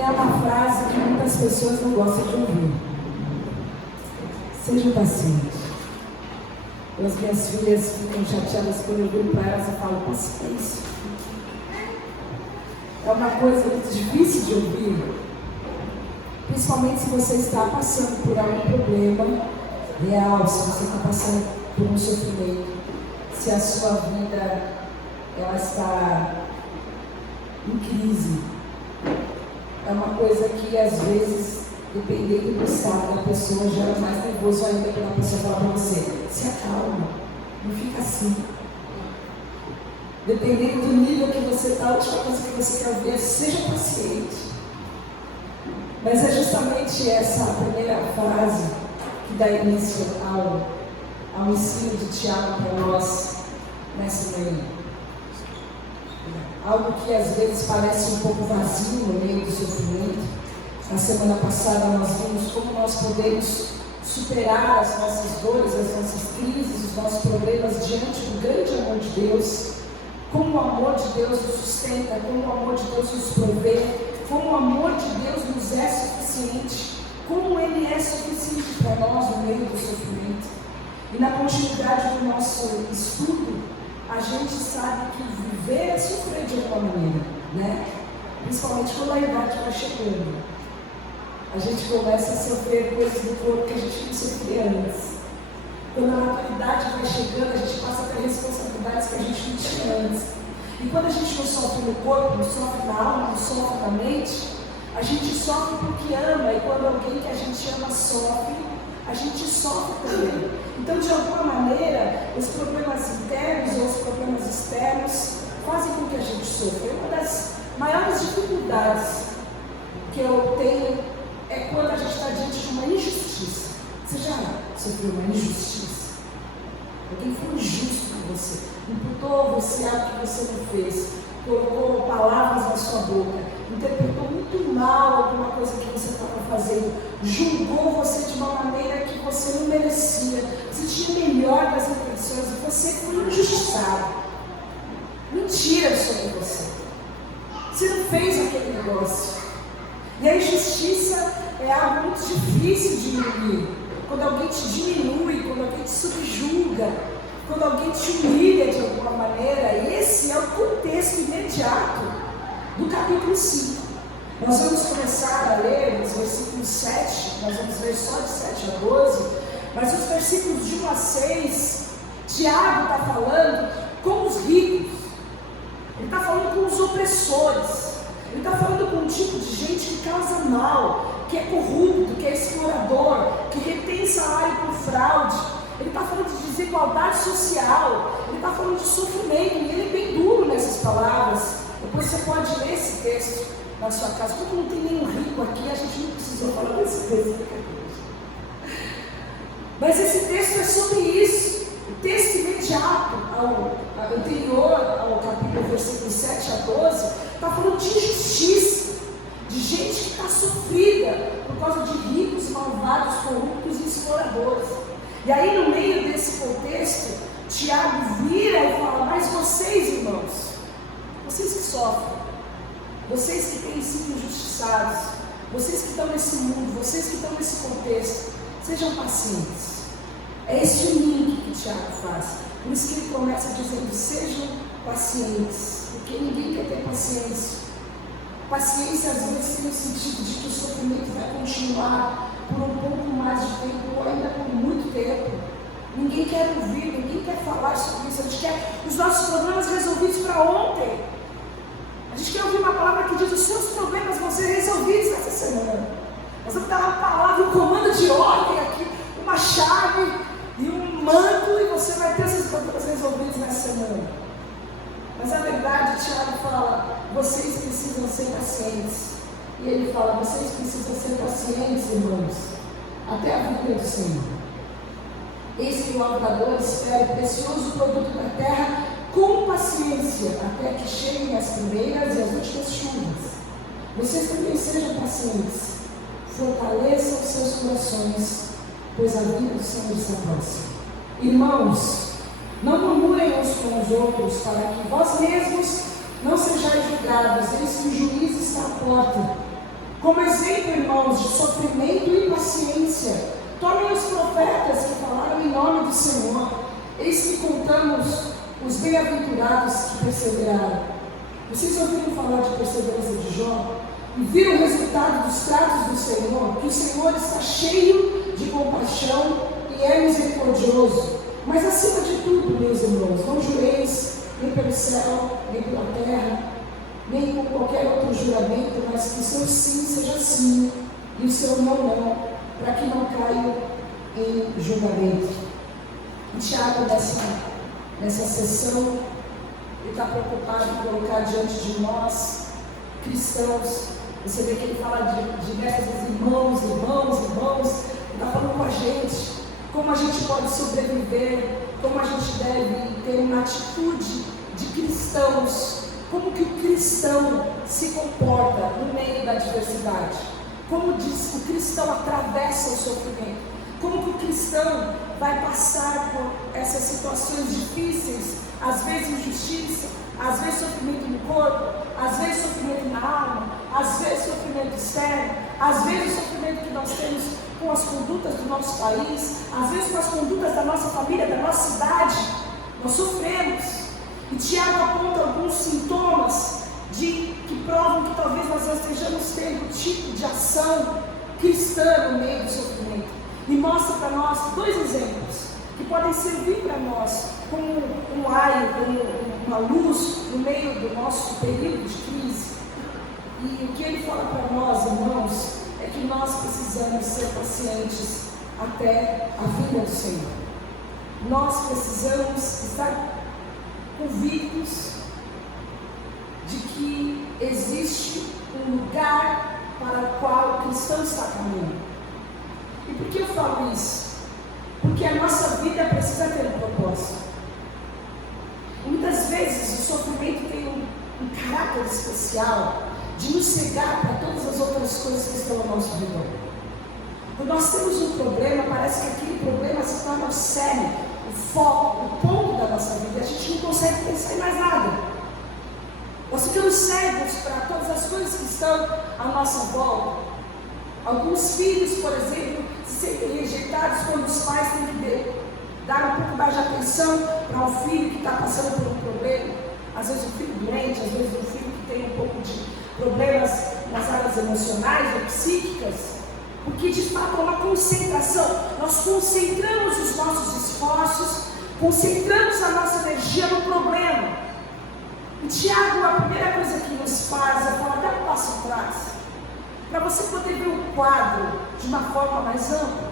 é uma frase que muitas pessoas não gostam de ouvir. Seja paciente. As minhas filhas ficam chateadas quando eu viro para elas e falo, paciência. É uma coisa muito difícil de ouvir, principalmente se você está passando por algum problema real, se você está passando por um sofrimento, se a sua vida ela está em crise. É uma coisa que às vezes, dependendo do estado da pessoa, gera mais nervoso ainda quando a pessoa fala para você, se acalma, não fica assim. Dependendo do nível que você está, a última coisa que você quer ouvir é seja paciente. Mas é justamente essa a primeira frase que dá início ao ensino de Tiago para nós nessa manhã. Algo que às vezes parece um pouco vazio no meio do sofrimento. Na semana passada nós vimos como nós podemos superar as nossas dores, as nossas crises, os nossos problemas diante do grande amor de Deus. Como o amor de Deus nos sustenta, como o amor de Deus nos provê, como o amor de Deus nos é suficiente, como Ele é suficiente para nós no meio do sofrimento. E na continuidade do nosso estudo, a gente sabe que viver é sofrer de alguma maneira, né? Principalmente quando a idade vai chegando. A gente começa a sofrer coisas do corpo que a gente não sofria antes. Quando a maturidade vai chegando, a gente passa a ter responsabilidades que a gente não tinha antes. E quando a gente não sofre no corpo, não sofre na alma, não sofre na mente, a gente sofre porque ama. E quando alguém que a gente ama sofre, a gente sofre também. Então, de alguma maneira, os problemas internos ou os problemas externos fazem com que a gente sofra. Uma das maiores dificuldades que eu tenho é quando a gente está diante de uma injustiça. Você já sofreu uma injustiça? Alguém foi injusto com você, imputou você algo que você não fez, colocou palavras na sua boca, interpretou muito mal alguma coisa que você estava fazendo, julgou você de uma maneira que você não merecia, você tinha melhor das intenções e você foi injustiçado. Mentira sobre você. Você não fez aquele negócio. E a injustiça é algo muito difícil de engolir. Quando alguém te diminui, quando alguém te subjuga, quando alguém te humilha de alguma maneira, esse é o contexto imediato do capítulo 5. Nós vamos começar a ler os versículos 7, nós vamos ler só de 7 a 12, mas os versículos de 1 a 6, Tiago está falando com os ricos, ele está falando com os opressores, ele está falando com um tipo de gente que causa mal, que é corrupto, que é explorador, que retém salário por fraude. Ele está falando de desigualdade social, ele está falando de sofrimento, e ele é bem duro nessas palavras. Depois você pode ler esse texto na sua casa. Como não tem nenhum rico aqui, a gente não precisou falar desse texto. Mas esse texto é sobre isso. O texto imediato, anterior ao capítulo versículo 7 a 12, está falando de injustiça, de gente que está sofrida por causa de ricos, malvados, corruptos e exploradores. E aí, no meio desse contexto, Tiago vira e fala, mas vocês, irmãos, vocês que sofrem, vocês que têm sido injustiçados, vocês que estão nesse mundo, vocês que estão nesse contexto, sejam pacientes. É esse o link que Tiago faz. Por isso que ele começa dizendo, sejam pacientes, porque ninguém quer ter paciência. Paciência às vezes tem o sentido de que o sofrimento vai continuar por um pouco mais de tempo, ou ainda por muito tempo. Ninguém quer ouvir, ninguém quer falar sobre isso. A gente quer os nossos problemas resolvidos para ontem. A gente quer ouvir uma palavra que diz, os seus problemas vão ser resolvidos nessa semana. Nós vamos dar uma palavra, um comando de ordem aqui, uma chave e um manto, e você vai ter esses problemas resolvidos nessa semana. Mas a verdade, Tiago fala, vocês precisam ser pacientes. E ele fala, vocês precisam ser pacientes, irmãos, até a vinda do Senhor. Eis que o lavrador espera o precioso produto da terra com paciência, até que cheguem as primeiras e as últimas chuvas. Vocês também sejam pacientes, fortaleçam seus corações, pois a vinda do Senhor está próxima. Irmãos, não murmurem uns com os outros, para que vós mesmos não sejais julgados, eis que o juiz está à porta. Como exemplo, irmãos, de sofrimento e paciência, tomem os profetas que falaram em nome do Senhor. Eis que contamos os bem-aventurados que perseveraram. Vocês ouviram falar de perseverança de Jó? E viram o resultado dos tratos do Senhor? Que o Senhor está cheio de compaixão e é misericordioso. Mas acima de tudo, meus irmãos, não jureis nem pelo céu, nem pela terra, nem com qualquer outro juramento, mas que o seu sim seja sim e o seu não, para que não caiam em julgamento. E Tiago, nessa sessão, ele está preocupado em colocar diante de nós, cristãos. Você vê que ele fala de diversos irmãos, ele está falando com a gente, como a gente pode sobreviver, como a gente deve ter uma atitude de cristãos, como que o cristão se comporta no meio da adversidade, como diz, o cristão atravessa o sofrimento, como que o cristão vai passar por essas situações difíceis, às vezes injustiça, às vezes sofrimento no corpo, às vezes sofrimento na alma, às vezes sofrimento externo, às vezes sofrimento que nós temos com as condutas do nosso país, às vezes com as condutas da nossa família, da nossa cidade, nós sofremos. E Tiago aponta alguns sintomas que provam que talvez nós já estejamos tendo um tipo de ação cristã no meio do sofrimento. E mostra para nós dois exemplos que podem servir para nós como um raio, como uma luz no meio do nosso período de crise. E o que ele fala para nós, irmãos, é que nós precisamos ser pacientes até a vinda do Senhor. Nós precisamos estar convictos de que existe um lugar para o qual o cristão está caminhando. E por que eu falo isso? Porque a nossa vida precisa ter um propósito. E muitas vezes o sofrimento tem um caráter especial de nos cegar para todas as outras coisas que estão ao nosso redor. Quando nós temos um problema, parece que aquele problema se torna o cerne, o foco, o ponto da nossa vida. A gente não consegue pensar em mais nada. Nós ficamos cegos para todas as coisas que estão à nossa volta. Alguns filhos, por exemplo, se sentem rejeitados quando os pais têm que dar um pouco mais de atenção para um filho que está passando por um problema. Às vezes um filho doente, às vezes um filho que tem um pouco de problemas nas áreas emocionais ou psíquicas, porque de fato é uma concentração. Nós concentramos os nossos esforços, concentramos a nossa energia no problema. E Tiago, a primeira coisa que nos faz é falar, dá um passo atrás, para você poder ver o quadro de uma forma mais ampla.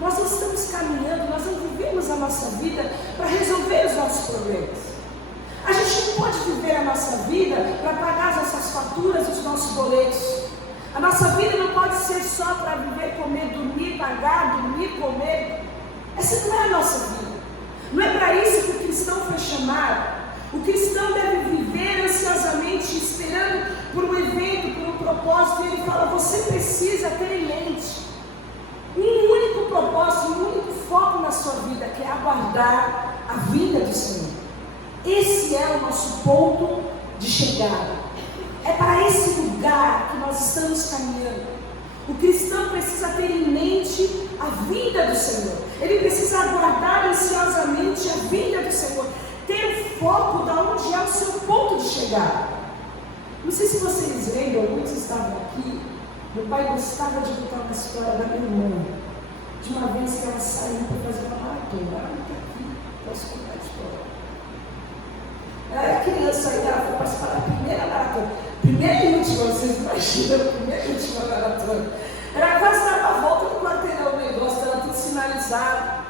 Nós não estamos caminhando, nós não vivemos a nossa vida para resolver os nossos problemas. A gente não pode viver a nossa vida para pagar as nossas faturas, os nossos boletos. A nossa vida não pode ser só para viver, comer, dormir, pagar, dormir, comer. Essa não é a nossa vida. Não é para isso que o cristão foi chamado. O cristão deve viver ansiosamente, esperando por um evento, por um propósito. E ele fala, você precisa ter em mente um único propósito, um único foco na sua vida, que é aguardar a vinda do Senhor. Esse é o nosso ponto de chegada. É para esse lugar que nós estamos caminhando. O cristão precisa ter em mente a vinda do Senhor. Ele precisa aguardar ansiosamente a vinda do Senhor. Ter o foco de onde é o seu ponto de chegada. Não sei se vocês lembram, muitos estavam aqui. Meu pai gostava de contar uma história da minha irmã. De uma vez que ela saiu para fazer uma maratona. Ela não está aqui, posso contar a história. Ela era criança ainda, ela foi participar da primeira maratona. Primeira e última, vocês imaginam, a primeira e última maratona. Era quase dava a volta do quarteirão, o negócio, estava tudo sinalizado.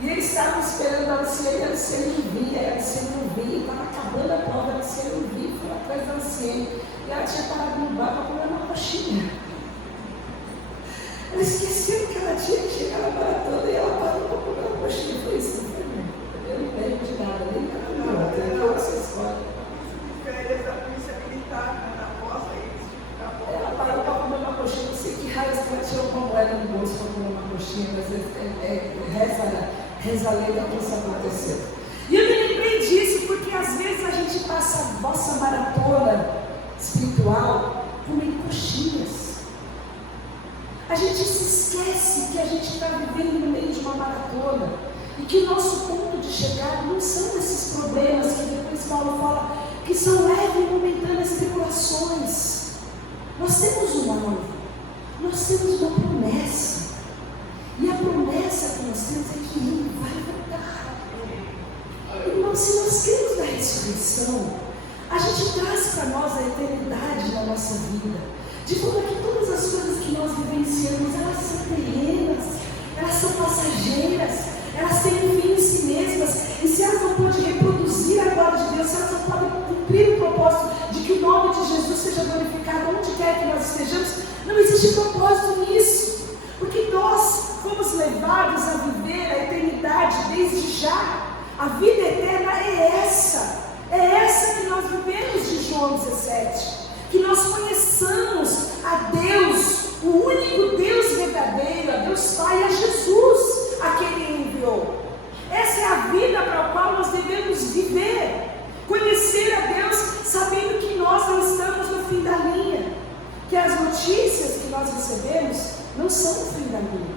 E eles estavam esperando a Luciene não via, a Luciene não via, estava acabando a prova, a Luciene não via, foi atrás da Luciene. E ela tinha parado no bar para comer uma coxinha. Ela esqueceu que ela tinha que chegar na maratona e ela parou para comer uma coxinha. Eu falei, isso não foi mesmo. Eu não lembro de nada, nem para não essa história. Férias da polícia militar na roça, ela parou para comer uma coxinha, não sei que raio que ela tirou uma moeda no bolso para comer uma coxinha, mas reza a lenda que isso aconteceu. E eu me lembrei disso porque às vezes a gente passa a nossa maratona espiritual comendo coxinhas. gente se esquece que a gente está vivendo no meio de uma maratona e que o nosso ponto de chegada não são esses problemas que depois Paulo fala que são leves e momentâneas tribulações. Nós temos um alvo, nós temos uma promessa, e a promessa que nós temos é que Ele vai voltar. Irmão, se nós cremos na ressurreição, a gente traz para nós a eternidade na nossa vida, de forma que todas as coisas que nós vivenciamos, elas são terrenas, elas são passageiras, elas têm um fim em si mesmas, e se elas não podem reproduzir a glória de Deus, se elas não podem cumprir o propósito de que o nome de Jesus seja glorificado onde quer que nós estejamos, não existe propósito nisso, porque nós fomos levados a viver a eternidade desde já. A vida eterna é essa que nós vivemos de João 17, que nós conheçamos a Deus, o único Deus verdadeiro, a Deus Pai, a Jesus, a quem Ele enviou. Essa é a vida para a qual nós devemos viver, conhecer a Deus, sabendo que nós não estamos no fim da linha, que as notícias que nós recebemos não são o fim da linha,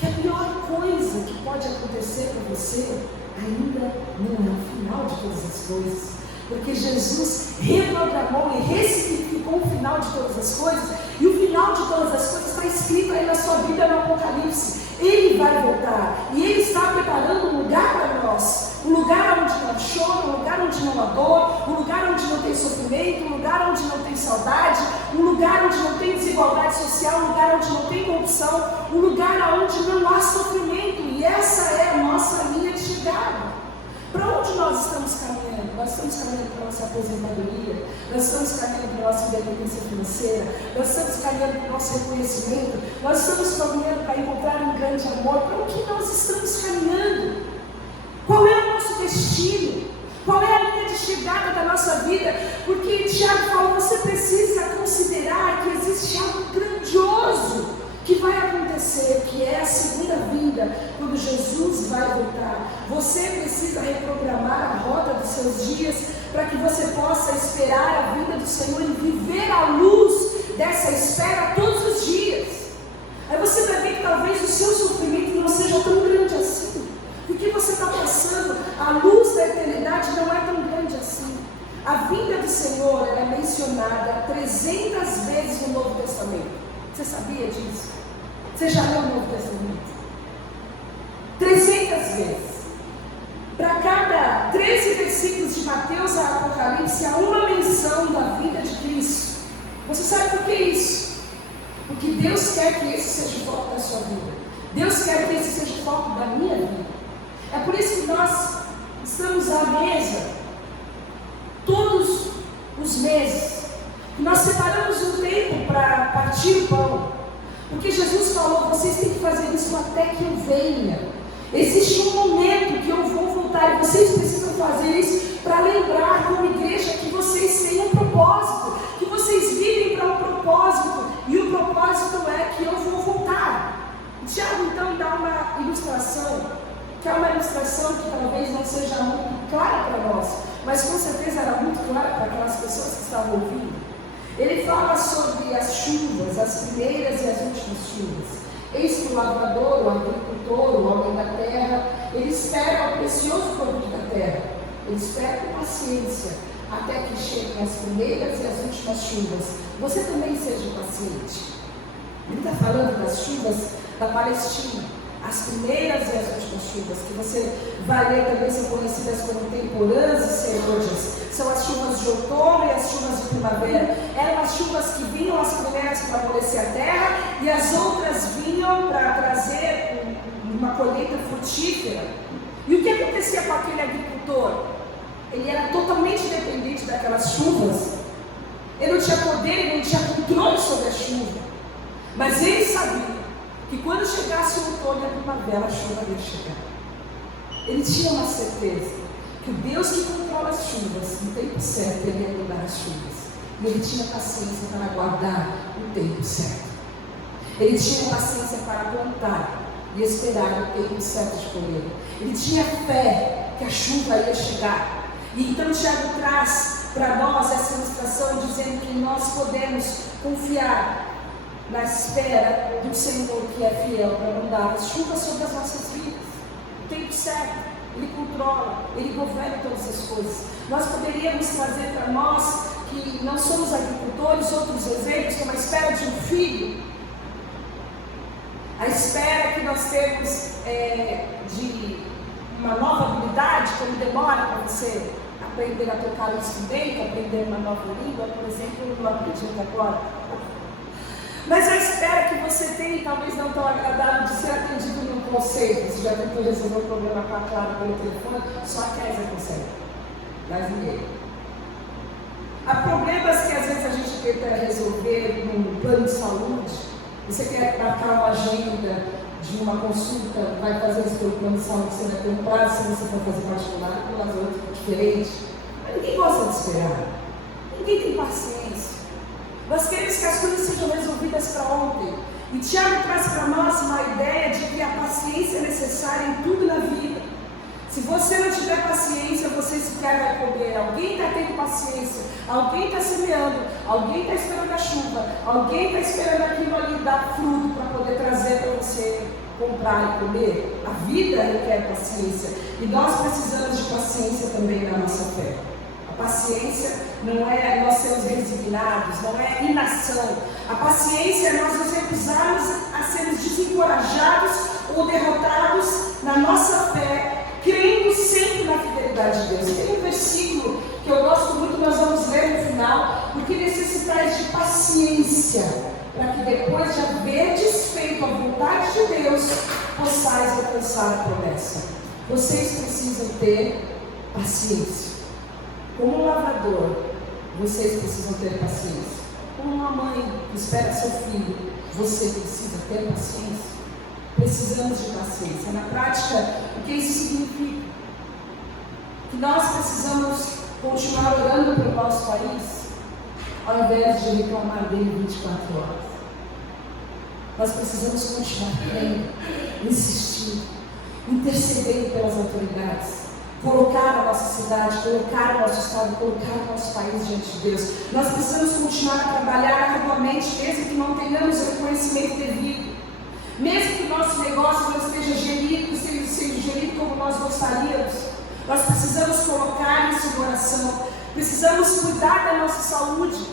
que a pior coisa que pode acontecer para você ainda não é o final de todas as coisas, porque Jesus reprogramou e ressignificou o final de todas as coisas, e o final de todas as coisas está escrito aí na sua Bíblia no Apocalipse. Ele vai voltar, e Ele está preparando um lugar para nós, um lugar onde não chora, um lugar onde não há dor, um lugar onde não tem sofrimento, um lugar onde não tem saudade, um lugar onde não tem desigualdade social, um lugar onde não tem corrupção, um lugar onde não há sofrimento, e essa é a nossa linha de chegada. Para onde nós estamos caminhando? Nós estamos caminhando para a nossa aposentadoria, nós estamos caminhando para a nossa independência financeira, nós estamos caminhando para o nosso reconhecimento, nós estamos caminhando para encontrar um grande amor. Para o que nós estamos caminhando? Qual é o nosso destino? Qual é a linha de chegada da nossa vida? Porque Tiago fala, você precisa considerar que existe algo grandioso que vai acontecer, que é a segunda vinda, quando Jesus vai voltar. Você precisa reprogramar a rota dos seus dias, para que você possa esperar a vinda do Senhor e viver à luz dessa espera todos os dias. Aí você vai ver que talvez o seu sofrimento não seja tão grande assim, o que você está passando, a luz da eternidade não é tão grande assim. A vinda do Senhor é mencionada 300 vezes no Novo Testamento. Você sabia disso? Você já leu o Novo Testamento? 300 vezes. Para cada 13 versículos de Mateus a Apocalipse, há uma menção da vida de Cristo. Você sabe por que isso? Porque Deus quer que esse seja o foco da sua vida. Deus quer que esse seja o foco da minha vida. É por isso que nós estamos à mesa todos os meses. Nós separamos um tempo para partir o pão, porque Jesus falou, vocês têm que fazer isso até que eu venha. Existe um momento que eu vou voltar, e vocês precisam fazer isso para lembrar como igreja que vocês têm um propósito, que vocês vivem para um propósito, e o propósito é que eu vou voltar. Tiago então dá uma ilustração, que é uma ilustração que talvez não seja muito clara para nós, mas com certeza era muito clara para aquelas pessoas que estavam ouvindo. Ele fala sobre as chuvas, as primeiras e as últimas chuvas. Eis que o lavrador, o agricultor, o homem da terra, ele espera o precioso produto da terra. Ele espera com paciência até que cheguem as primeiras e as últimas chuvas. Você também seja paciente. Ele está falando das chuvas da Palestina, as primeiras e as últimas chuvas, que você vai ler também, são conhecidas como temporãs e serôdias. São as chuvas de outono e as chuvas de primavera. Eram as chuvas que vinham as primeiras para amolecer a terra, e as outras vinham para trazer uma colheita frutífera. E o que acontecia com aquele agricultor? Ele era totalmente dependente daquelas chuvas. Ele não tinha poder, ele não tinha controle sobre a chuva. Mas ele sabia que quando chegasse o outono e a primavera, a chuva ia chegar. Ele tinha uma certeza que o Deus que controla as chuvas, no tempo certo, ele ia mudar as chuvas. E ele tinha paciência para aguardar o tempo certo. Ele tinha paciência para plantar e esperar o tempo certo de colher. Ele tinha fé que a chuva ia chegar. E então Tiago traz para nós essa ilustração, dizendo que nós podemos confiar na espera do Senhor que é fiel para mandar as chuvas sobre as nossas vidas. O tempo certo, Ele controla, Ele governa todas as coisas. Nós poderíamos trazer para nós, que não somos agricultores, outros exemplos, como a espera de um filho, a espera que nós temos de uma nova habilidade, como demora para você aprender a tocar um instrumento, aprender uma nova língua, por exemplo, eu não aprendi até agora. Mas a espera que você tem, talvez não tão agradável, de ser atendido num conselho. Você já tentou resolver um problema com a Clara pelo telefone, só a Kézia consegue, mais ninguém. Há problemas que às vezes a gente tenta resolver num plano de saúde. Você quer marcar uma agenda de uma consulta, vai fazer esse seu plano de saúde, você vai ter um prazo, se você for fazer particular, pelas outras é diferente. Mas ninguém gosta de esperar, ninguém tem paciência. Nós queremos que as coisas sejam resolvidas para ontem. E Tiago traz para nós uma ideia de que a paciência é necessária em tudo na vida. Se você não tiver paciência, você sequer vai comer. Alguém está tendo paciência, alguém está semeando, alguém está esperando a chuva, alguém está esperando aquilo ali dar fruto para poder trazer para você comprar e comer. A vida requer paciência e nós precisamos de paciência também na nossa fé. A paciência não é nós sermos resignados, não é inação. A paciência é nós nos recusarmos a sermos desencorajados ou derrotados na nossa fé, crendo sempre na fidelidade de Deus. Tem um versículo que eu gosto muito, nós vamos ler no final, porque necessitais de paciência, para que depois de haverdes feito a vontade de Deus, possais alcançar a promessa. Vocês precisam ter paciência. Como um lavrador, vocês precisam ter paciência. Como uma mãe que espera seu filho, você precisa ter paciência. Precisamos de paciência. Na prática, o que isso significa? Que nós precisamos continuar orando pelo nosso país, ao invés de reclamar dele 24 horas. Nós precisamos continuar crendo, insistindo, intercedendo pelas autoridades, colocar a nossa cidade, colocar o nosso estado, colocar o nosso país diante de Deus. Nós precisamos continuar a trabalhar arduamente, mesmo que não tenhamos o reconhecimento devido. Mesmo que o nosso negócio não esteja gerido como nós gostaríamos, nós precisamos colocar isso em oração, precisamos cuidar da nossa saúde.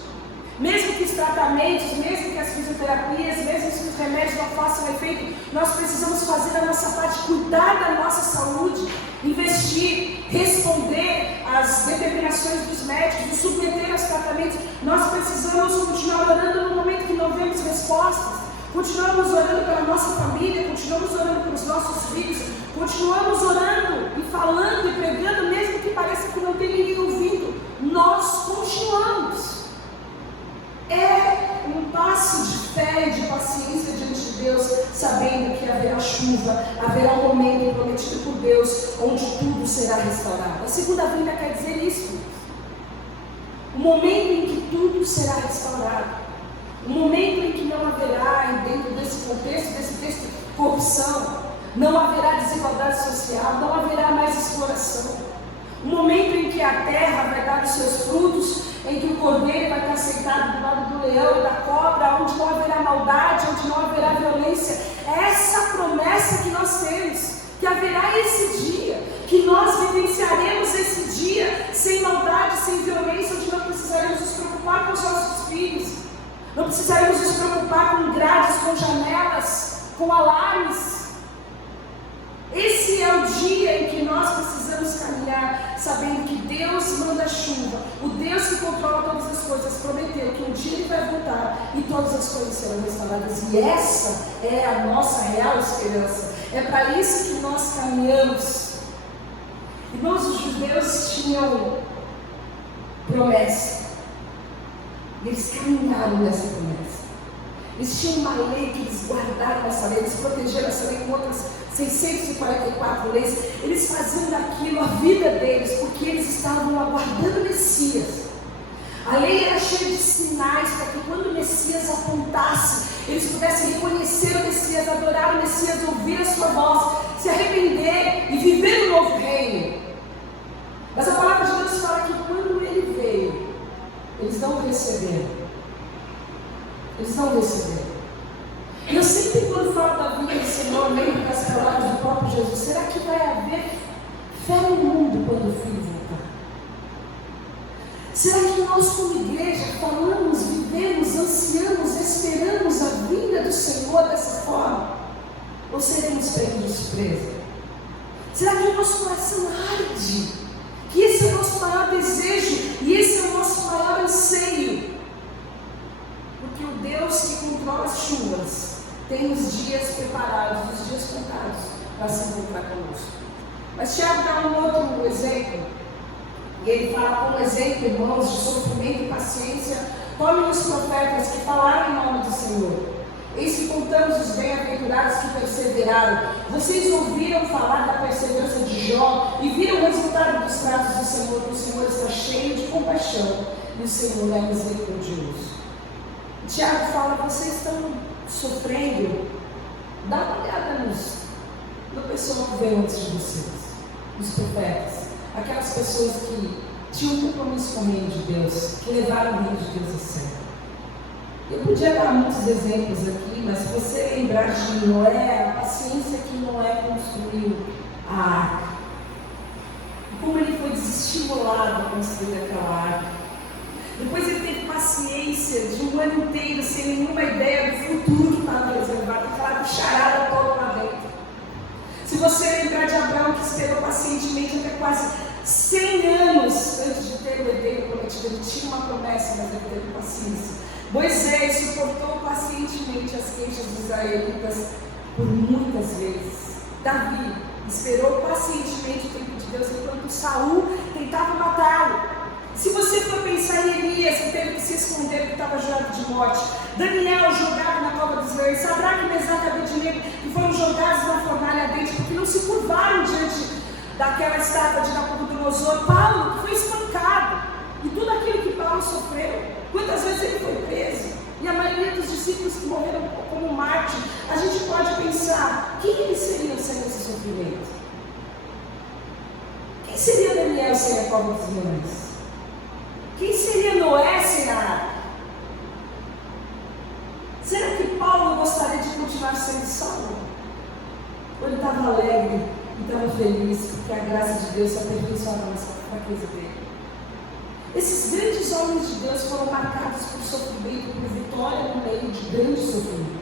Mesmo que os tratamentos, mesmo que as fisioterapias, mesmo que os remédios não façam efeito, nós precisamos fazer a nossa parte, cuidar da nossa saúde, investir, responder às determinações dos médicos, nos submeter aos tratamentos. Nós precisamos continuar orando no momento que não vemos respostas. Continuamos orando pela nossa família, continuamos orando pelos nossos filhos, continuamos orando e falando e pregando, mesmo que pareça que não tem ninguém ouvindo. Nós continuamos. É um passo de fé e de paciência diante de Deus, sabendo que haverá chuva, haverá um momento prometido por Deus, onde tudo será restaurado. A segunda vinda quer dizer isso. O momento em que tudo será restaurado. Um momento em que não haverá, dentro desse texto, corrupção, não haverá desigualdade social, não haverá mais exploração. Um momento em que a terra vai dar os seus frutos, em que o cordeiro vai estar sentado do lado do leão e da cobra, onde não haverá maldade, onde não haverá violência. É essa promessa que nós temos, que haverá esse dia, que nós vivenciaremos esse dia sem maldade, sem violência, onde não precisaremos nos preocupar com os nossos filhos. Não precisaremos nos preocupar com grades, com janelas, com alarmes. Esse é o dia em que nós precisamos caminhar, sabendo que Deus manda chuva. O Deus que controla todas as coisas prometeu que um dia Ele vai voltar e todas as coisas serão restauradas. E essa é a nossa real esperança. É para isso que nós caminhamos. Irmãos, os judeus tinham promessa. Eles caminharam nessa promessa. Eles tinham uma lei que eles guardaram essa lei, eles protegeram essa lei com outras 644 leis. Eles faziam daquilo a vida deles, porque eles estavam aguardando o Messias. A lei era cheia de sinais para que quando o Messias apontasse, eles pudessem reconhecer o Messias, adorar o Messias, ouvir a sua voz, se arrepender e viver no novo reino. Mas a palavra de Deus fala que quando Ele veio, eles não o receberam. Eles não o receberam. E eu sempre, quando falo da vida do Senhor, lembro das palavras do próprio Jesus. Será que vai haver fé no mundo quando o Filho voltar? Será que nós, como igreja, falamos, vivemos, ansiamos, esperamos a vinda do Senhor dessa forma? Ou seremos pegos de surpresa? Será que o nosso coração arde? Que esse é o nosso maior desejo e esse é o nosso maior anseio? Porque o Deus que controla as chuvas tem os dias preparados, os dias contados para se encontrar conosco. Mas Tiago dá um outro exemplo. E ele fala como exemplo, irmãos, de sofrimento e paciência. Tomem os profetas que falaram em nome do Senhor. Eis que contamos os bem-aventurados que perseveraram. Vocês ouviram falar da perseverança de Jó e viram o resultado dos tratos do Senhor, que o Senhor está cheio de compaixão e o Senhor é misericordioso. Tiago fala, vocês estão sofrendo. Dá uma olhada no pessoal que veio antes de vocês, os profetas, aquelas pessoas que tinham um compromisso com o reino de Deus, que levaram o reino de Deus a sério. Eu podia dar muitos exemplos aqui, mas se você lembrar de Noé, a paciência que Noé construiu a arca, como ele foi desestimulado a construir aquela arca. Depois ele teve paciência de um ano inteiro, sem nenhuma ideia do futuro que estava reservado, aquela bicharada toda lá dentro. Se você lembrar de Abraão, que esperou pacientemente até quase 100 anos antes de ter o herdeiro prometido, ele tinha uma promessa, mas ele teve paciência. Moisés suportou pacientemente as queixas dos israelitas por muitas vezes. Davi esperou pacientemente o tempo de Deus enquanto Saul tentava matá-lo. Se você for pensar em Elias, que teve que se esconder porque estava jurado de morte, Daniel jogado na cova dos leões, Sadraque, Mesaque e Abednego, que foram jogados na fornalha ardente porque não se curvaram diante daquela estátua de Nabucodonosor, Paulo, que foi espancado, e tudo aquilo que Paulo sofreu. Quantas vezes ele foi preso? E a maioria dos discípulos que morreram como mártir, a gente pode pensar, quem eles seriam sem esse sofrimento? Quem seria Daniel sem a cova dos leões? Quem seria Noé sem a arca? Será que Paulo gostaria de continuar sendo Saulo? Ou ele estava alegre e estava feliz, porque a graça de Deus se aperfeiçoava na fraqueza dele? Esses grandes homens de Deus foram marcados por sofrimento, por vitória no meio de grande sofrimento.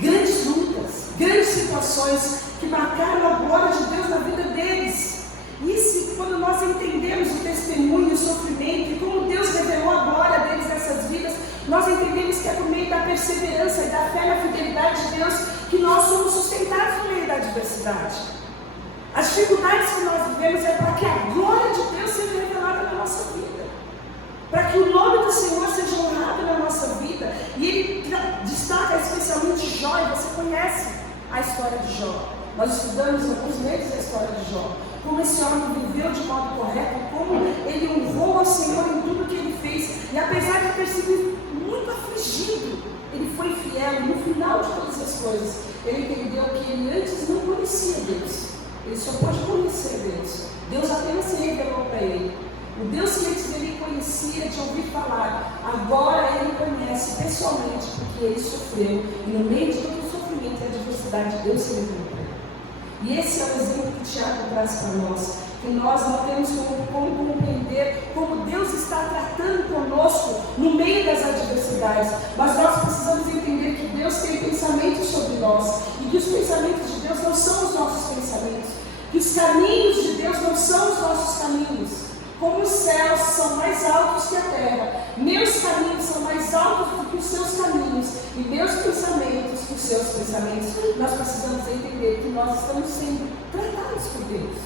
Grandes lutas, grandes situações que marcaram a glória de Deus na vida deles. Isso, quando nós entendemos o testemunho e o sofrimento e como Deus revelou a glória deles nessas vidas, nós entendemos que é por meio da perseverança e da fé na fidelidade de Deus que nós somos sustentados no meio da adversidade. As dificuldades que nós vivemos é para que a glória de Deus seja revelada na nossa vida, para que o nome do Senhor seja honrado na nossa vida. E ele destaca especialmente Jó, e você conhece a história de Jó. Nós estudamos alguns meses a história de Jó, como esse homem viveu de modo correto, como ele honrou ao Senhor em tudo que ele fez, e apesar de ter sido muito afligido, ele foi fiel, e no final de todas as coisas, ele entendeu que ele antes não conhecia Deus. Ele só pode conhecer Deus. Deus apenas se revelou para ele. O Deus que antes ele conhecia de ouvir falar, agora ele conhece pessoalmente, porque ele sofreu. E no meio de todo o sofrimento e a adversidade, Deus se revelou para ele. E esse é o exemplo que Tiago traz para nós. Que nós não temos como compreender como Deus está tratando conosco no meio das adversidades. Mas nós precisamos entender que Deus tem pensamentos sobre nós. E que os pensamentos de Deus não são os nossos pensamentos. Que os caminhos de Deus não são os nossos caminhos. Como os céus são mais altos que a terra, meus caminhos são mais altos do que os seus caminhos, e meus pensamentos que os seus pensamentos. Nós precisamos entender que nós estamos sendo tratados por Deus.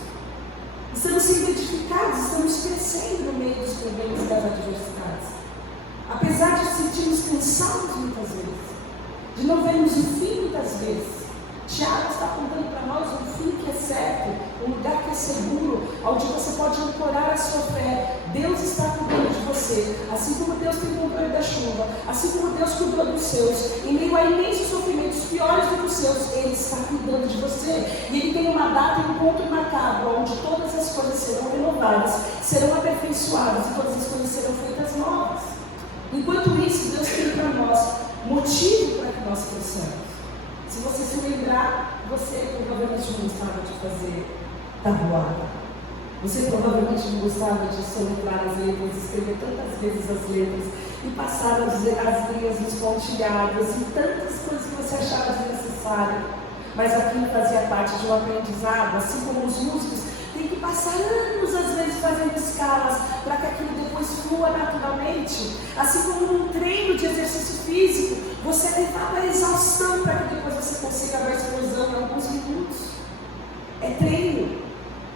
Estamos sendo edificados, estamos crescendo no meio dos problemas e das adversidades. Apesar de sentirmos cansados muitas vezes, de não vermos o fim muitas vezes, Tiago está apontando para nós um fim que é certo, um lugar que é seguro, onde você pode ancorar a sua fé. Deus está cuidando de você, assim como Deus tem controle da chuva, assim como Deus cuidou dos seus, em meio a imensos sofrimentos piores do que os seus, Ele está cuidando de você. E Ele tem uma data e um ponto marcado, onde todas as coisas serão renovadas, serão aperfeiçoadas e todas as coisas serão feitas novas. Enquanto isso, Deus tem para nós motivo para que nós cresçamos. Se você se lembrar, você provavelmente não gostava de fazer tabuada. Você provavelmente não gostava de soletrar as letras, escrever tantas vezes as letras e passar as linhas nos pontilhados e tantas coisas que você achava desnecessário. Mas aquilo fazia parte de um aprendizado, assim como os músicos têm que passar anos às vezes fazendo escalas para que aquilo depois flua naturalmente. Assim como num treino de exercício físico, você levava a exaustão para que depois você consiga ver a explosão em alguns minutos. É treino.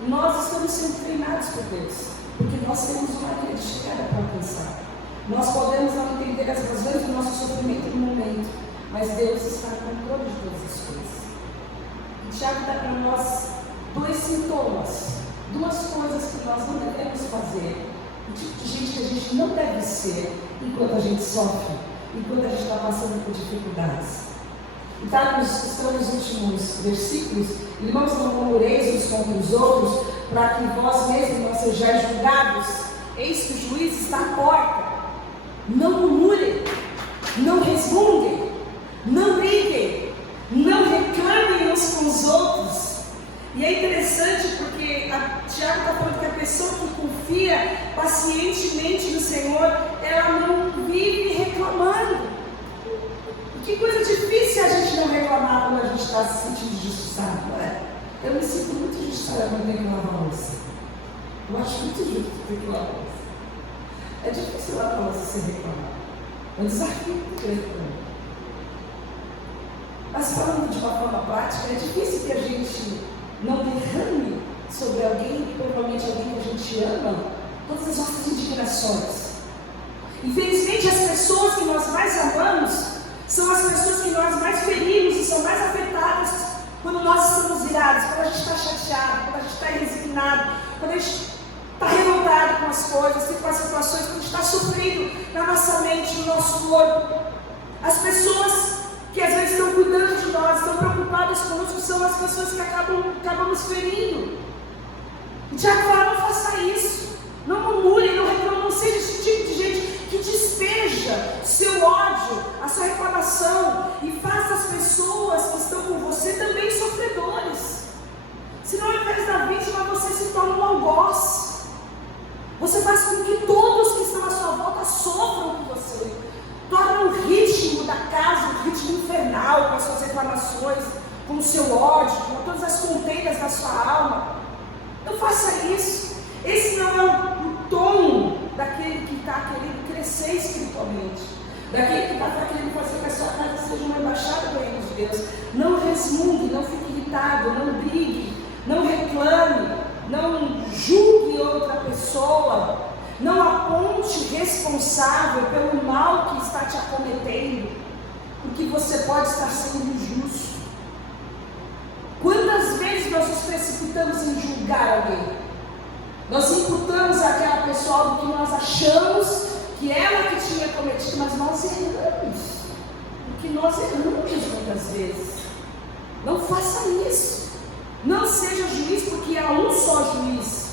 Nós estamos sendo treinados por Deus, porque nós temos uma linha de chegada para alcançar. Nós podemos não entender as razões do nosso sofrimento no momento, mas Deus está no controle de todas as coisas. E Tiago dá para nós 2 sintomas, 2 coisas que nós não devemos fazer, o tipo de gente que a gente não deve ser enquanto a gente sofre, enquanto a gente está passando por dificuldades. E estão nos últimos versículos: irmãos, não murmureis uns contra os outros, para que vós mesmos não sejais julgados. Eis que o juiz está à porta. Não murmurem, não resmungem, não briguem, não reclamem uns com os outros. E é interessante porque Tiago está falando que a pessoa que confia pacientemente no Senhor, ela não vive reclamando. Que coisa difícil a gente não reclamar quando a gente está se sentindo injustiçado, não é? Eu me sinto muito injustiçada quando tenho que lavar a louça. Eu acho muito justo ter que lavar a louça. É difícil lavar a louça sem reclamar. É um desafio muito grande para mim. Mas falando de uma forma prática, é difícil que a gente não derrame sobre alguém, provavelmente alguém que a gente ama, todas as nossas indignações. Infelizmente, as pessoas que nós mais amamos são as pessoas que nós mais ferimos e são mais afetadas quando nós estamos irados, quando a gente está chateado, quando a gente está resignado, quando a gente está revoltado com as coisas, com as situações, quando a gente está sofrendo na nossa mente, no nosso corpo. As pessoas que às vezes estão cuidando de nós, estão preocupadas conosco, são as pessoas que acabamos ferindo. E Tiago fala: não faça isso, não murmure, não reclame, não seja esse tipo de gente que despeja seu ódio, a sua reclamação e faça as pessoas que estão com você também sofredores. Senão, ao invés da vítima, você se torna um algoz. Você faz com que todos que estão à sua volta sofram com você. Torna o ritmo da casa um ritmo infernal com as suas reclamações, com o seu ódio, com todas as contendas da sua alma. Não faça isso. Esse não é o tom daquele que está querendo crescer espiritualmente, daquele que está querendo fazer que a sua casa seja uma embaixada do reino de Deus. Não resmungue, não fique irritado, não brigue, não reclame, não julgue outra pessoa, não aponte responsável pelo mal que está te acometendo, porque você pode estar sendo injusto. Quantas vezes nós nos precipitamos em julgar alguém? Nós imputamos àquela pessoa algo que nós achamos que ela que tinha cometido, mas nós erramos. Porque nós erramos muitas vezes. Não faça isso. Não seja juiz, porque há um só juiz.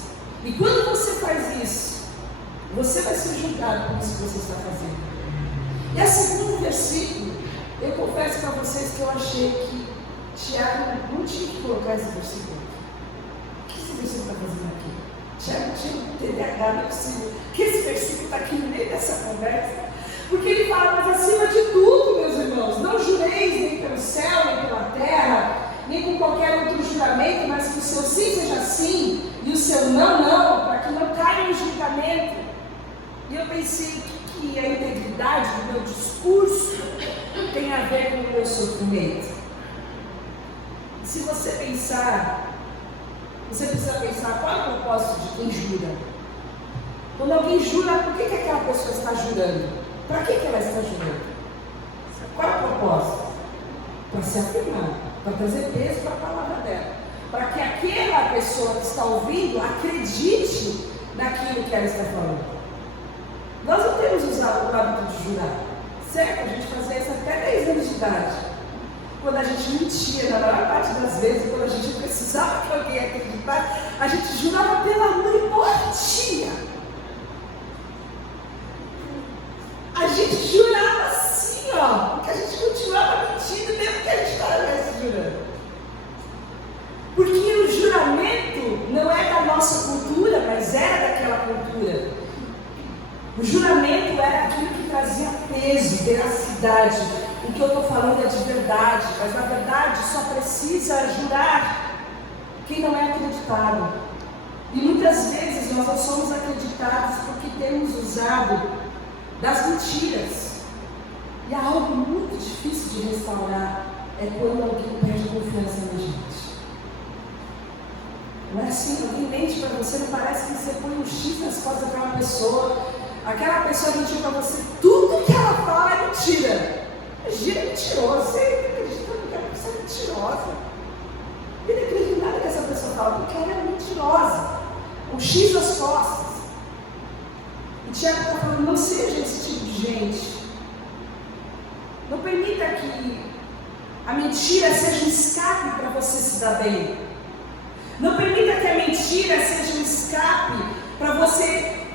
E quando você faz isso, você vai ser julgado por isso que você está fazendo. E a segundo versículo, eu confesso para vocês que eu achei que Tiago não tinha que colocar esse versículo. O que esse versículo está fazendo aqui? Tiago tinha um TDAH, não é possível que esse versículo está aqui no meio dessa conversa, porque ele fala: mas acima de tudo, meus irmãos, não jureis nem pelo céu, nem pela terra, nem com qualquer outro juramento, mas que o seu sim seja sim, e o seu não, não, para que não caia no julgamento. E eu pensei que a integridade do meu discurso tem a ver com o meu sofrimento. Se você pensar, você precisa pensar qual é o propósito de quem jura. Quando alguém jura, por que aquela pessoa está jurando? Para que ela está jurando? Qual é o propósito? Para se afirmar, para trazer peso para a palavra dela, para que aquela pessoa que está ouvindo acredite naquilo que ela está falando. Nós não temos usado o hábito de jurar, certo? A gente fazia isso até 10 anos de idade. Quando a gente mentia, na maior parte das vezes, quando a gente precisava que alguém acreditasse, a gente jurava pela mãe mortinha. A gente jurava assim, ó, porque a gente continuava mentindo mesmo que a gente estava sinceridade. O que eu estou falando é de verdade, mas na verdade só precisa jurar quem não é acreditado. E muitas vezes nós não somos acreditados porque temos usado das mentiras. E há algo muito difícil de restaurar, é quando alguém perde confiança na gente. Não é assim, alguém mente para você, não parece que você põe um X nas costas daquela pessoa, aquela pessoa mentiu para você, tudo que ela fala é mentira. Gira é mentiroso, você acredita que aquela pessoa é mentirosa. Ele não acredita em nada que essa pessoa fala, porque ela é mentirosa. Um X nas costas. E Tiago está falando, não seja esse tipo de gente. Não permita que a mentira seja um escape para você se dar bem. Não permita que a mentira seja um escape para você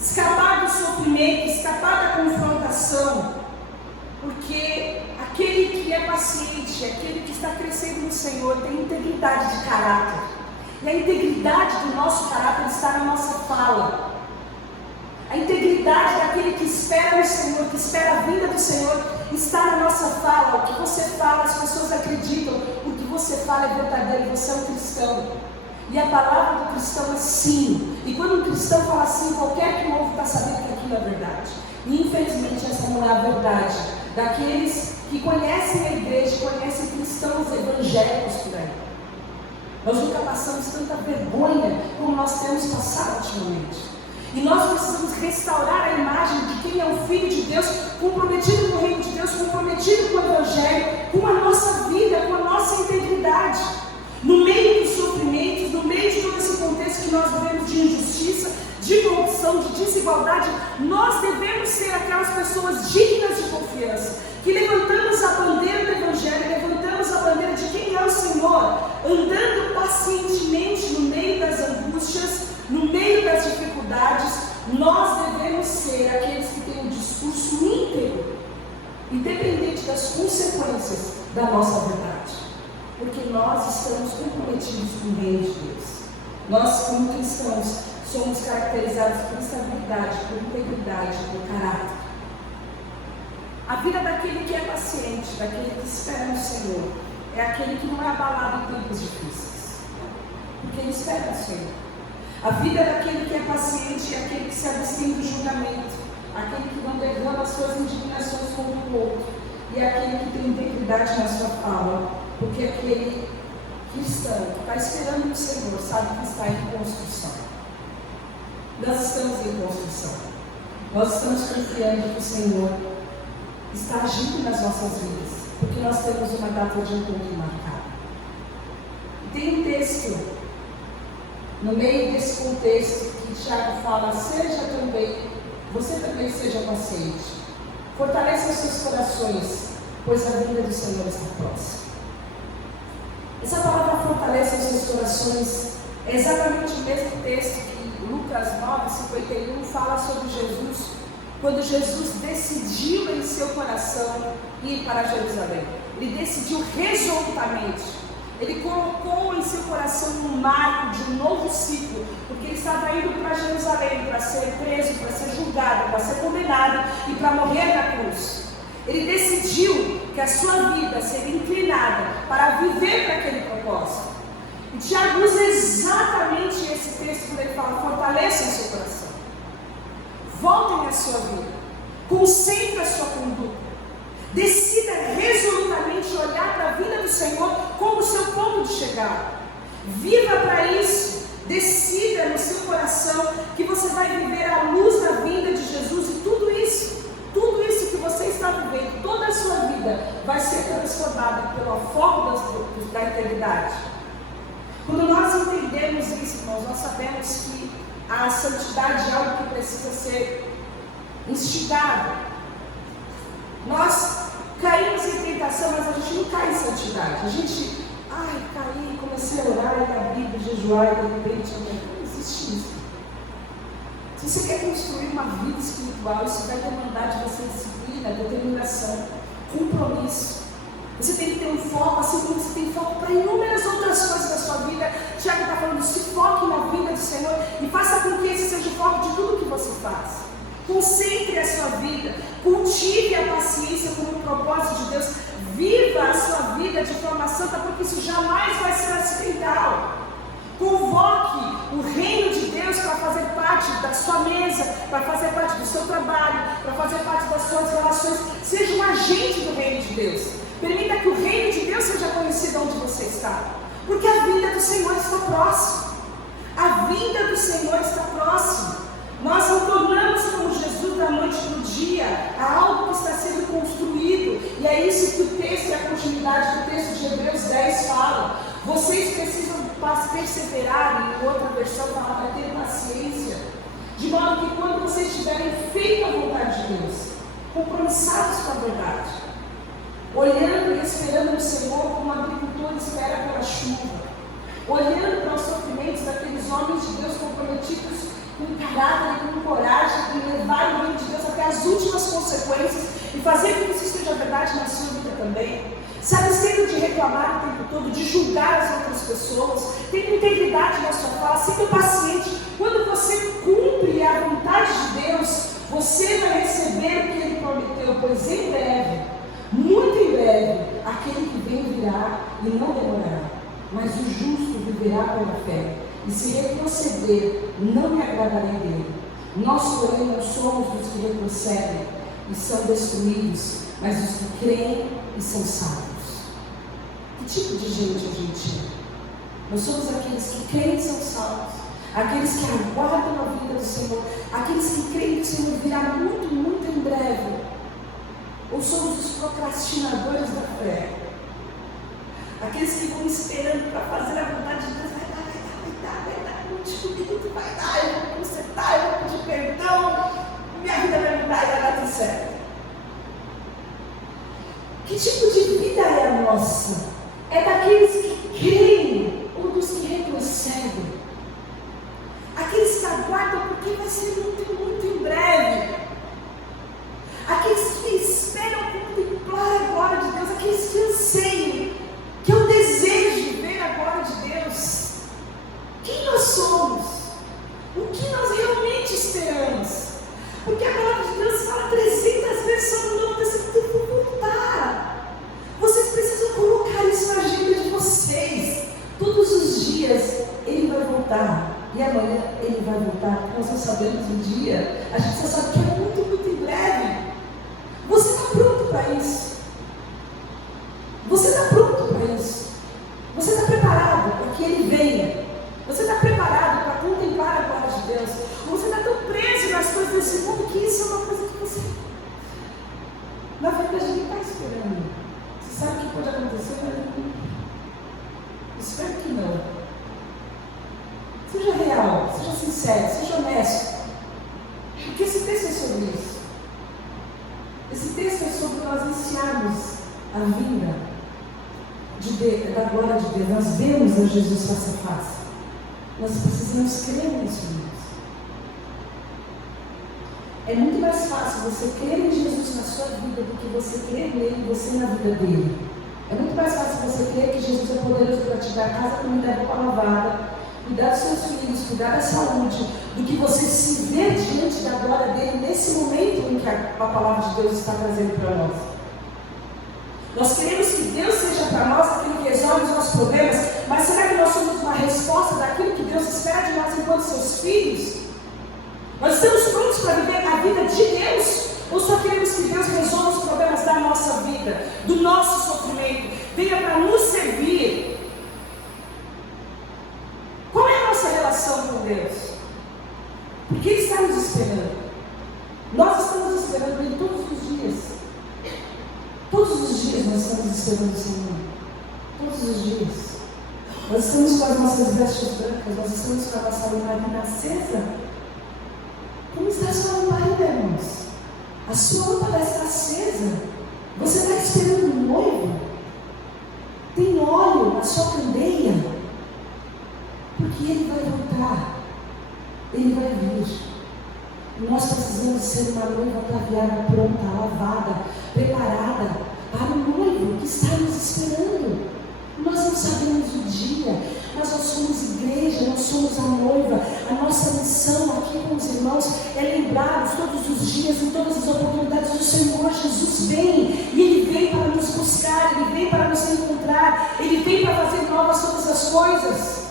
escapar do sofrimento, escapar da confrontação. Porque aquele que é paciente, aquele que está crescendo no Senhor, tem integridade de caráter. E a integridade do nosso caráter está na nossa fala. A integridade daquele que espera no Senhor, que espera a vinda do Senhor, está na nossa fala. O que você fala, as pessoas acreditam. O que você fala é verdadeiro, você é um cristão. E a palavra do cristão é sim. E quando um cristão fala sim, qualquer que ouve está sabendo que aquilo é verdade. E infelizmente essa não é a verdade daqueles que conhecem a igreja, conhecem cristãos evangélicos por aí. Nós nunca passamos tanta vergonha como nós temos passado ultimamente. E nós precisamos restaurar a imagem de quem é o Filho de Deus, comprometido com o reino de Deus, comprometido com o Evangelho, com a nossa vida, com a nossa integridade. No meio dos sofrimentos, no meio de todo esse contexto que nós vivemos de injustiça, de corrupção, de desigualdade, nós devemos ser aquelas pessoas dignas de confiança, que levantamos a bandeira do Evangelho, levantamos a bandeira de quem é o Senhor, andando pacientemente no meio das angústias, no meio das dificuldades. Nós devemos ser aqueles que têm um discurso íntegro, independente das consequências da nossa verdade, porque nós estamos comprometidos com o reino de Deus. Nós, como cristãos, somos caracterizados por estabilidade, por integridade, por caráter. A vida daquele que é paciente, daquele que espera no Senhor, é aquele que não é abalado em tempos difíceis, porque ele espera no Senhor. A vida daquele que é paciente é aquele que se abstém do julgamento, aquele que não derrama as suas indignações contra o outro, e é aquele que tem integridade na sua fala, porque aquele cristão que está esperando no Senhor sabe que está em construção. Nós estamos em construção. Nós estamos confiando que o Senhor está agindo nas nossas vidas, porque nós temos uma data de encontro marcada. E tem um texto, no meio desse contexto, que Tiago fala, você também seja paciente. Fortaleça os seus corações, pois a vinda do Senhor está próxima. Essa palavra fortalece os seus corações é exatamente o mesmo texto que Lucas 9:51 fala sobre Jesus, quando Jesus decidiu em seu coração ir para Jerusalém. Ele decidiu resolutamente. Ele colocou em seu coração um marco de um novo ciclo, porque ele estava indo para Jerusalém para ser preso, para ser julgado, para ser condenado e para morrer na cruz. Ele decidiu que a sua vida seria inclinada para viver para aquele propósito. E Tiago usa exatamente esse texto quando ele fala, fortaleçam o seu coração. Voltem à sua vida. Concentre a sua conduta. Decida resolutamente olhar para a vida do Senhor como seu ponto de chegada. Viva para isso. Decida no seu coração que você vai viver a luz da vinda de Jesus e tudo isso que você está vivendo, toda a sua vida vai ser transformada pelo foco da eternidade. Quando nós entendemos isso, irmãos, nós sabemos que a santidade é algo que precisa ser instigado. Nós caímos em tentação, mas a gente não cai em santidade. A gente, caí, comecei a orar, ler a Bíblia, jejuar, e de repente, não existe isso. Se você quer construir uma vida espiritual, isso vai demandar de você disciplina, determinação, compromisso. Você tem que ter um foco, assim como você tem foco para inúmeras outras coisas da sua vida. Tiago está falando, se foque na vida do Senhor e faça com que esse seja o foco de tudo que você faz. Concentre a sua vida, cultive a paciência como um propósito de Deus, viva a sua vida de forma santa, porque isso jamais vai ser acidental. Convoque o reino de Deus para fazer parte da sua mesa, para fazer parte do seu trabalho, para fazer parte das suas relações. Seja um agente do reino de Deus. Permita que o reino de Deus seja conhecido onde você está, porque a vinda do Senhor está próxima. A vinda do Senhor está próxima. Nós não tornamos como Jesus da noite para o dia, há algo que está sendo construído, e é isso que o texto e a continuidade do texto de Hebreus 10 fala. Vocês precisam perseverar, em outra versão fala para ter paciência, de modo que quando vocês tiverem feito a vontade de Deus, compromissados com a verdade, olhando e esperando no Senhor como um agricultor espera pela chuva, olhando para os sofrimentos daqueles homens de Deus comprometidos com caráter e com coragem em levar o reino de Deus até as últimas consequências e fazer com que isso seja verdade na sua vida também. Sabe, sendo de reclamar o tempo todo, de julgar as outras pessoas, tendo integridade na sua fala, sendo paciente. Quando você cumpre a vontade de Deus, você vai receber o que Ele prometeu, pois em breve, muito em breve, aquele que vem virá e não demorará, mas o justo viverá pela fé. E se retroceder, não me agradarei dele. Nós, porém, não somos dos que retrocedem e são destruídos, mas os que creem e são salvos. Que tipo de gente a gente é? Nós somos aqueles que creem e são salvos, aqueles que aguardam a vinda do Senhor, aqueles que creem que o Senhor virá muito, muito em breve. Ou somos os procrastinadores da fé, aqueles que vão esperando para fazer a vontade de Deus. Comigo vai dar, eu vou consertar, eu vou pedir perdão, minha vida vai mudar e vai dar tudo certo. Que tipo de vida é a nossa? É daqueles que creem ou dos que retrocedem? Aqueles que aguardam porque vai ser muito, muito em breve. Aqueles que esperam contemplar a glória de Deus, aqueles que anseiam, que eu desejo ver a glória de Deus. Quem nós somos? O que nós realmente esperamos? Porque a palavra de Deus fala 300 vezes sobre o Novo Testamento. Eu vou voltar. Vocês precisam colocar isso na agenda de vocês. Todos os dias Ele vai voltar. E amanhã Ele vai voltar. Nós não sabemos o dia. A gente só sabe que é muito, muito em breve. Você está pronto para isso? Você está pronto para isso? Você está preparado para que Ele venha? Você está preparado para contemplar a glória de Deus? Ou você está tão preso nas coisas desse mundo que isso é uma coisa que você, na verdade, nem está esperando. Você sabe o que pode acontecer, mas espero que não. Seja real, seja sincero, seja honesto. Porque esse texto é sobre isso. Esse texto é sobre nós iniciarmos a vinda da glória de Deus. Nós vemos a Jesus face a face. Nós precisamos crer nisso, irmãos. É muito mais fácil você crer em Jesus na sua vida do que você crer nele e você na vida dele. É muito mais fácil você crer que Jesus é poderoso para te dar casa, comida, roupa lavada, cuidar dos seus filhos, cuidar da saúde, do que você se ver diante da glória dele nesse momento em que a palavra de Deus está trazendo para nós. Nós queremos que Deus seja para nós aquilo que resolve os nossos problemas, mas será que nós somos uma resposta daquilo que Deus espera de nós enquanto seus filhos? Nós estamos prontos para viver a vida de Deus? Ou só queremos que Deus resolva os problemas da nossa vida, do nosso sofrimento, venha para nos servir? Qual é a nossa relação com Deus? Porque Ele está nos esperando. Nós estamos esperando Ele todos os dias. Todos os dias nós estamos esperando o Senhor. Todos os dias. Nós estamos com as nossas vestes brancas, nós estamos com a nossa lamparina acesa. Como está a sua lamparina, irmãos? A sua lâmpada está acesa. Você está esperando um noivo? Tem óleo na sua candeia? Porque Ele vai voltar. Ele vai vir. E nós precisamos ser uma noiva ataviada, pronta, lavada, preparada para o noivo que está nos esperando. Nós não sabemos o dia, mas nós somos igreja, nós somos a noiva. A nossa missão aqui com os irmãos é lembrá-los todos os dias, em todas as oportunidades, do Senhor Jesus vem, e Ele vem para nos buscar, Ele vem para nos encontrar, Ele vem para fazer novas todas as coisas.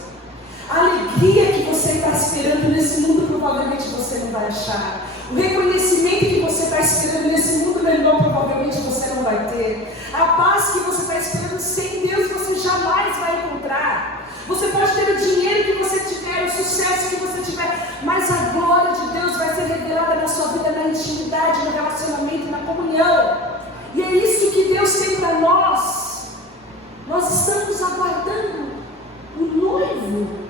A alegria que você está esperando nesse mundo, provavelmente você não vai achar. O reconhecimento que você está esperando nesse mundo, meu irmão, provavelmente você não vai ter. A paz que você está esperando sem Deus, você jamais vai encontrar. Você pode ter o dinheiro que você tiver, o sucesso que você tiver, mas a glória de Deus vai ser revelada na sua vida, na intimidade, no relacionamento, na comunhão. E é isso que Deus tem para nós. Nós estamos aguardando o noivo,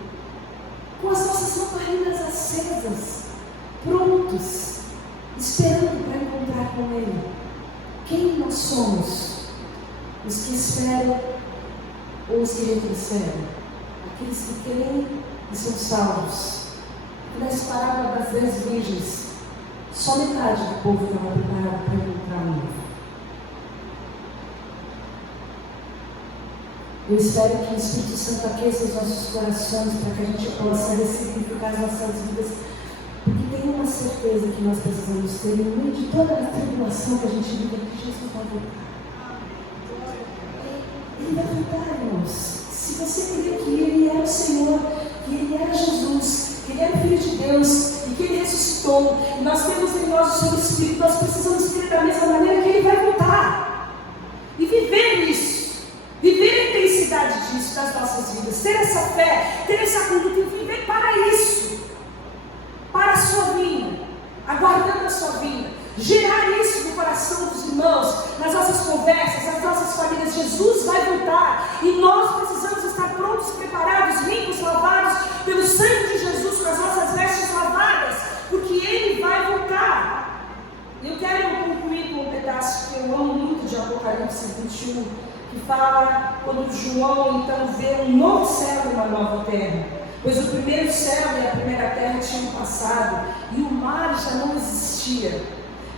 com as nossas lamparinas acesas, prontos, esperando para encontrar com Ele. Quem nós somos? Os que esperam ou os que retrocedem? Aqueles que creem e são salvos. E nessa parábola das 10 virgens, só metade do povo estava preparado para encontrar o noivo. Eu espero que o Espírito Santo aqueça os nossos corações para que a gente possa ressignificar as nossas vidas, porque tem uma certeza que nós precisamos ter no meio de toda a tribulação que a gente vive, que Jesus vai voltar. Ele vai voltar, irmãos. Se você crê que Ele é o Senhor, que Ele era Jesus, que Ele era o Filho de Deus e que Ele ressuscitou, e nós temos em nós o seu Espírito, nós precisamos crer da mesma maneira que Ele vai voltar e viver isso. Viver a intensidade disso das nossas vidas, ter essa fé, ter essa conduta e viver para isso, para a sua vinda, aguardando a sua vinda, gerar isso no coração dos irmãos, nas nossas conversas, nas nossas famílias. Jesus vai voltar e nós precisamos estar prontos, preparados, limpos, lavados pelo sangue de Jesus, com as nossas vestes lavadas, porque Ele vai voltar. Eu quero concluir com um pedaço que eu amo muito de Apocalipse 21, que fala quando João então vê um novo céu e uma nova terra, pois o primeiro céu e a primeira terra tinham passado e o mar já não existia.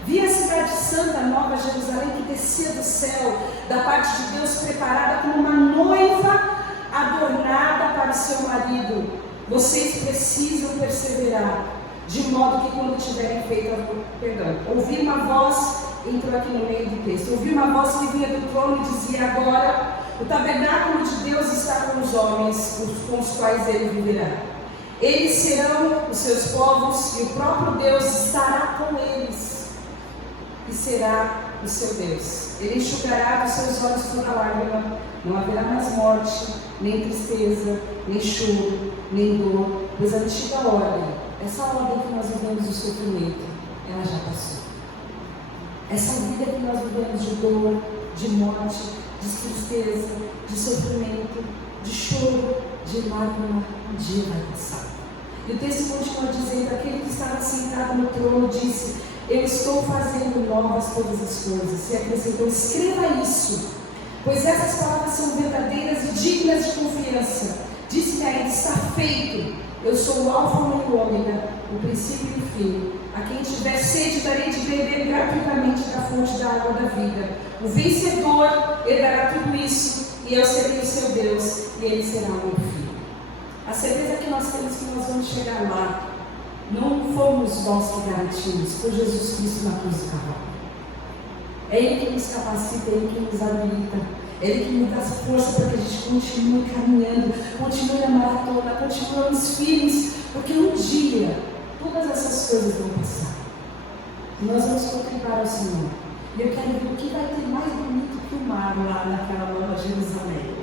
Vi a cidade santa, Nova Jerusalém, que descia do céu, da parte de Deus, preparada como uma noiva adornada para o seu marido. Vocês precisam perseverar, de modo que quando tiverem feito ouvi uma voz, entrou aqui no meio do texto, ouvi uma voz que vinha do trono e dizia: agora o tabernáculo de Deus está com os homens, com os quais Ele viverá. Eles serão os seus povos e o próprio Deus estará com eles e será o seu Deus. Ele enxugará dos seus olhos toda lágrima, não haverá mais morte, nem tristeza, nem choro, nem dor, pois a antiga ordem, essa ordem que nós vivemos do sofrimento, ela já passou. Essa vida que nós vivemos de dor, de morte, de tristeza, de sofrimento, de choro, de lágrima, um dia vai passar. E o texto continua dizendo: aquele que estava sentado no trono disse: eu estou fazendo novas todas as coisas. E acrescentou: escreva isso, pois essas palavras são verdadeiras e dignas de confiança. Disse-lhe ainda: está feito. Eu sou o Alfa e o Ômega, o princípio e o fim. A quem tiver sede, darei de beber gratuitamente da fonte da água da vida. O vencedor herdará tudo isso, e eu serei o seu Deus, e ele será o meu filho. A certeza que nós temos que nós vamos chegar lá, não fomos nós que garantimos, foi Jesus Cristo na cruz do Calvário. É Ele que nos capacita, é Ele que nos habilita, é Ele que nos dá força para que a gente continue caminhando, continue a maratona, continuamos firmes, porque um dia todas essas coisas vão passar. E nós vamos contemplar o Senhor. E eu quero ver o que vai ter mais bonito que o mar lá naquela Nova Jerusalém.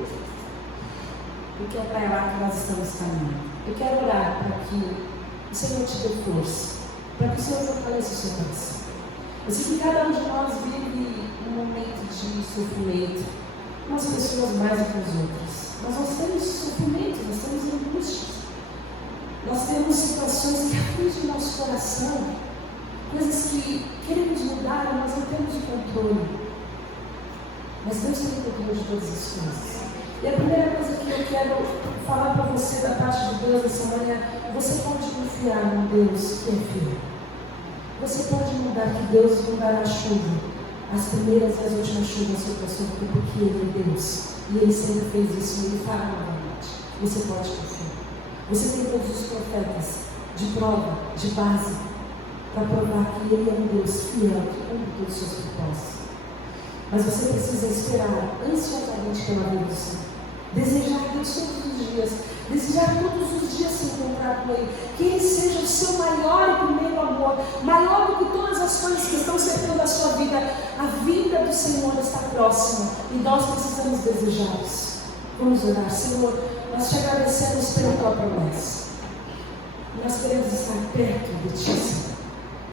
Porque é para lá que nós estamos caminhando. Eu quero orar para que o Senhor te dê força, para que o Senhor fortaleça o seu coração. Eu sei que cada um de nós vive um momento de sofrimento, umas pessoas mais do que as outras. Mas nós temos sofrimento, nós temos angústias. Nós temos situações que afligem o nosso coração, coisas que queremos mudar, mas não temos o controle. Mas Deus tem o controle de todas as coisas. E a primeira coisa que eu quero falar para você da parte de Deus essa manhã: você pode confiar em Deus que é fiel. Você pode mudar, que Deus mudará a chuva, as primeiras e as últimas chuvas sobre a sua vida, porque Ele é Deus. E Ele sempre fez isso, e Ele fará novamente. você pode confiar. Você tem todos os profetas de prova, de base, para provar que Ele é um Deus fiel, que cumpre todos os seus propósitos. Mas você precisa esperar ansiosamente pela vida do Senhor. Desejar Deus todos os dias. Desejar todos os dias se encontrar com Ele. Que Ele seja o seu maior e primeiro amor. Maior do que todas as coisas que estão cercando a sua vida. A vinda do Senhor está próxima. E nós precisamos desejar isso. Vamos orar. Senhor, nós te agradecemos pela tua promessa. Nós queremos estar perto de ti, Senhor.